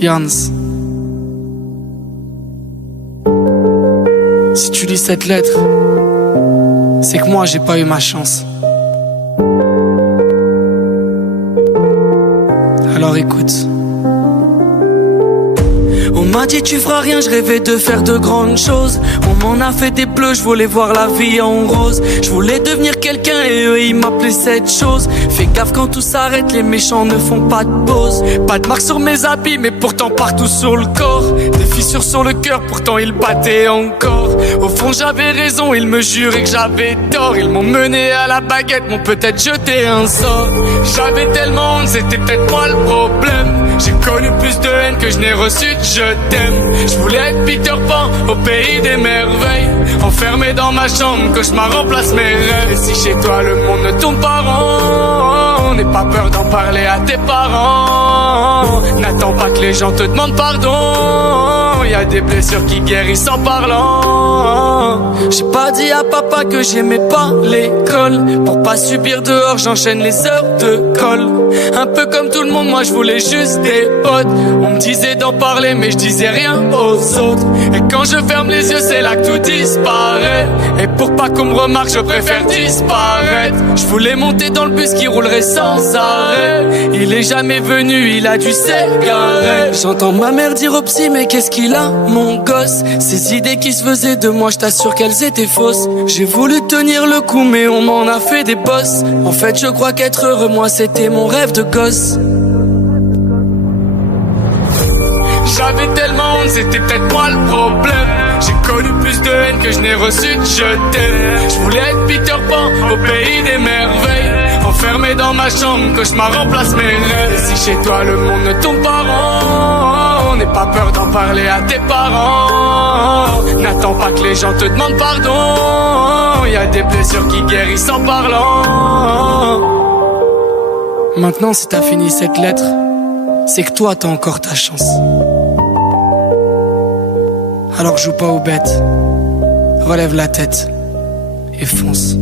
Jans, si tu lis cette lettre, c'est que moi j'ai pas eu ma chance. Alors écoute. On m'a dit tu feras rien, je rêvais de faire de grandes choses. On m'en a fait des bleus, je voulais voir la vie en rose. Je voulais devenir quelqu'un et eux ils m'appelaient cette chose. Fais gaffe quand tout s'arrête, les méchants ne font pas de pause. Pas de marque sur mes habits mais pourtant partout sur le corps. Des fissures sur le cœur, pourtant ils battaient encore. Au fond j'avais raison, ils me juraient que j'avais tort. Ils m'ont mené à la baguette, m'ont peut-être jeté un sort. J'avais tellement honte, c'était peut-être moi le problème. J'ai connu plus de haine que je n'ai reçu de je t'aime. Je voulais être Peter Pan au pays des merveilles. Enfermé dans ma chambre, cauchemar remplace mes rêves. Et si chez toi le monde ne tourne pas rond, n'aie pas peur d'en parler à tes parents. N'attends pas que les gens te demandent pardon. Y a des blessures qui guérissent en parlant. J'ai pas dit à papa que j'aimais pas l'école. Pour pas subir dehors, j'enchaîne les heures de colle. Un peu comme tout le monde, moi je voulais juste des potes. On me disait d'en parler mais je disais rien aux autres. Et quand je ferme les yeux c'est là que tout disparaît. Et pour pas qu'on me remarque je préfère disparaître. Je voulais monter dans le bus qui roulerait sans arrêt. Il est jamais venu, il a dû s'égarer. J'entends ma mère dire au psy mais qu'est-ce qu'il a mon gosse. Ces idées qui se faisaient de moi je t'assure qu'elles étaient fausses. J'ai voulu tenir le coup mais on m'en a fait des bosses. En fait je crois qu'être heureux moi c'était mon rêve de gosse. J'avais tellement honte, c'était peut-être moi le problème. J'ai connu plus de haine que je n'ai reçu de je t'aime. Je voulais être Peter Pan au pays des merveilles. Enfermé dans ma chambre, cauchemar remplace mes rêves. Et si chez toi le monde ne tourne pas rond, n'aie pas peur d'en parler à tes parents. N'attends pas que les gens te demandent pardon. Y a des blessures qui guérissent en parlant. Maintenant si t'as fini cette lettre, c'est que toi t'as encore ta chance. Alors joue pas aux bêtes, relève la tête et fonce.